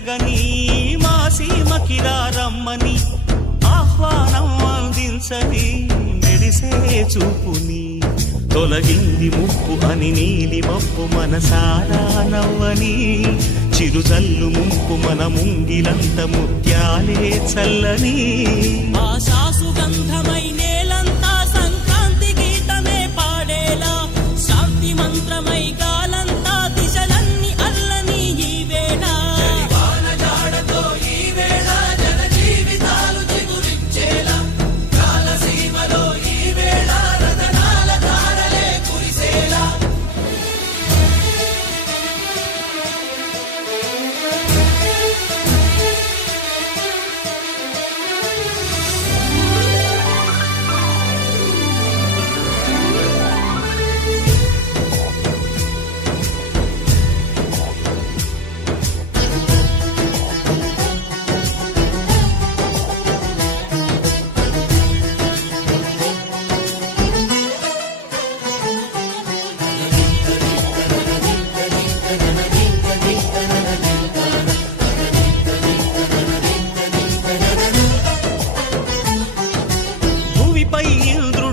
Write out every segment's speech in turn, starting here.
తరగని మా సీమకిరా రమ్మని ఆహ్వానం అందించని మెరిసే చూపుని తొలగింది ముప్పు అని నీలి మప్పు మనసారా నవ్వని. చిరుచల్లు ముంపు మన ముంగిలంత ముత్యాలే చల్లని.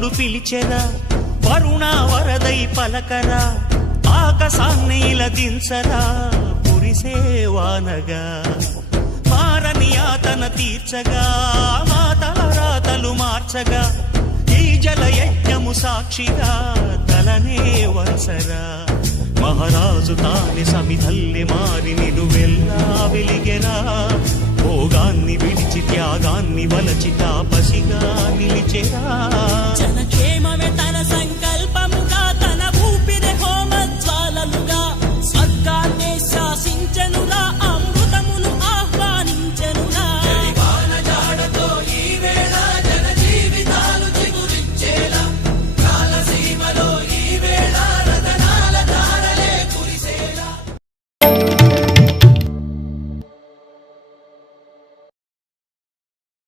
ఇంద్రుడు పిలిచెరా వరుణా వరదై పలకరా? ఆకాశాన్ని ఇలా దించరా పురిసేవానగా మారని ఆతన తీర్చగా? మాతల రాతలు మార్చగా? ఈ జల యజ్ఞము సాక్షిగా? తలనే వసరా మహారాజు తాని సమిధల్లి మారి నిలువెల్లా వెలిగెరా? భోగాన్ని విడిచి త్యాగాన్ని వలచి తాపసిగా?